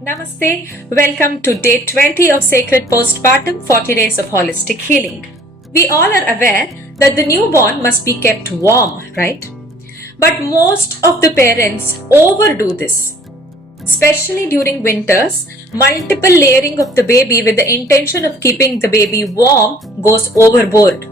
Namaste. Welcome to day 20 of Sacred Postpartum 40 Days of Holistic Healing. We all are aware that the newborn must be kept warm, right? But most of the parents overdo this. Especially during winters, multiple layering of the baby with the intention of keeping the baby warm goes overboard.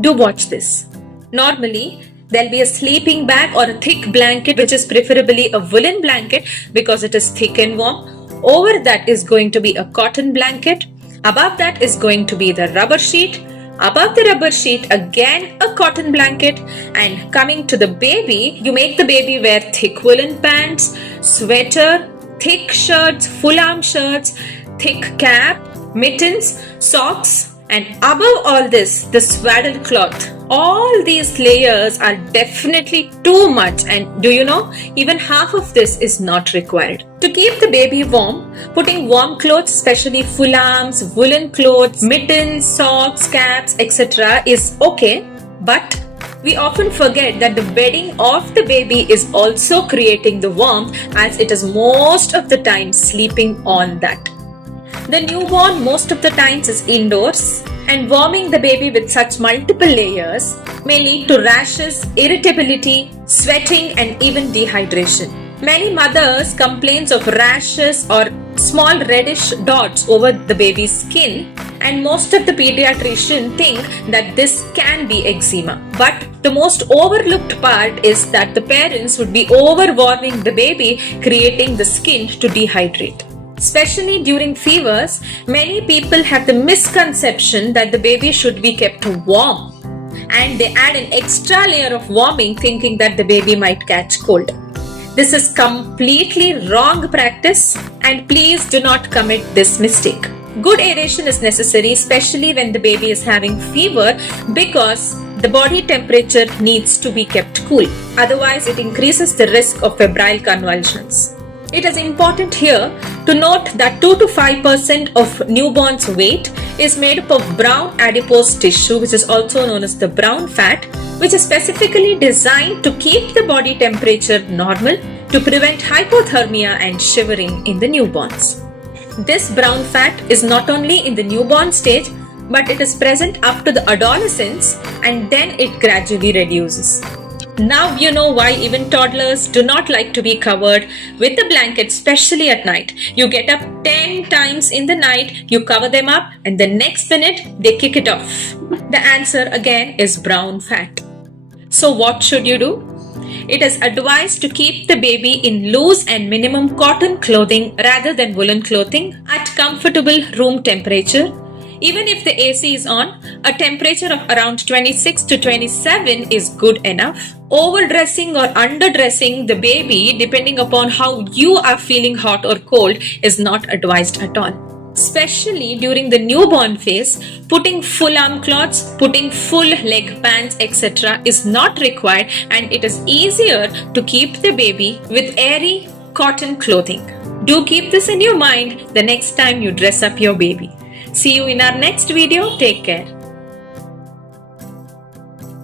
Do watch this. Normally, there'll be a sleeping bag or a thick blanket, which is preferably a woolen blanket because it is thick and warm. Over that is going to be a cotton blanket. Above that is going to be the rubber sheet. Above the rubber sheet, again a cotton blanket. And coming to the baby, you make the baby wear thick woolen pants, sweater, thick shirts, full arm shirts, thick cap, mittens, socks, and above all this, the swaddle cloth. All these layers are definitely too much, and do you know, even half of this is not required. To keep the baby warm, putting warm clothes, especially full arms, woolen clothes, mittens, socks, caps, etc. is okay, but we often forget that the bedding of the baby is also creating the warmth, as it is most of the time sleeping on that. The newborn most of the times is indoors, and warming the baby with such multiple layers may lead to rashes, irritability, sweating, and even dehydration. Many mothers complain of rashes or small reddish dots over the baby's skin, and most of the pediatricians think that this can be eczema. But the most overlooked part is that the parents would be overwarming the baby, creating the skin to dehydrate. Especially during fevers, many people have the misconception that the baby should be kept warm, and they add an extra layer of warming thinking that the baby might catch cold. This is completely wrong practice, and please do not commit this mistake. Good aeration is necessary, especially when the baby is having fever, because the body temperature needs to be kept cool. Otherwise, it increases the risk of febrile convulsions. It is important here to note that 2 to 5% of newborn's weight is made up of brown adipose tissue, which is also known as the brown fat, which is specifically designed to keep the body temperature normal to prevent hypothermia and shivering in the newborns. This brown fat is not only in the newborn stage, but it is present up to the adolescence, and then it gradually reduces. Now you know why even toddlers do not like to be covered with a blanket, especially at night. You get up 10 times in the night, you cover them up, and the next minute they kick it off. The answer again is brown fat. So what should you do? It is advised to keep the baby in loose and minimum cotton clothing rather than woolen clothing at comfortable room temperature. Even if the AC is on, a temperature of around 26 to 27 is good enough. Overdressing or underdressing the baby, depending upon how you are feeling hot or cold, is not advised at all. Especially during the newborn phase, putting full arm cloths, putting full leg pants, etc. is not required, and it is easier to keep the baby with airy cotton clothing. Do keep this in your mind the next time you dress up your baby. See you in our next video. Take care.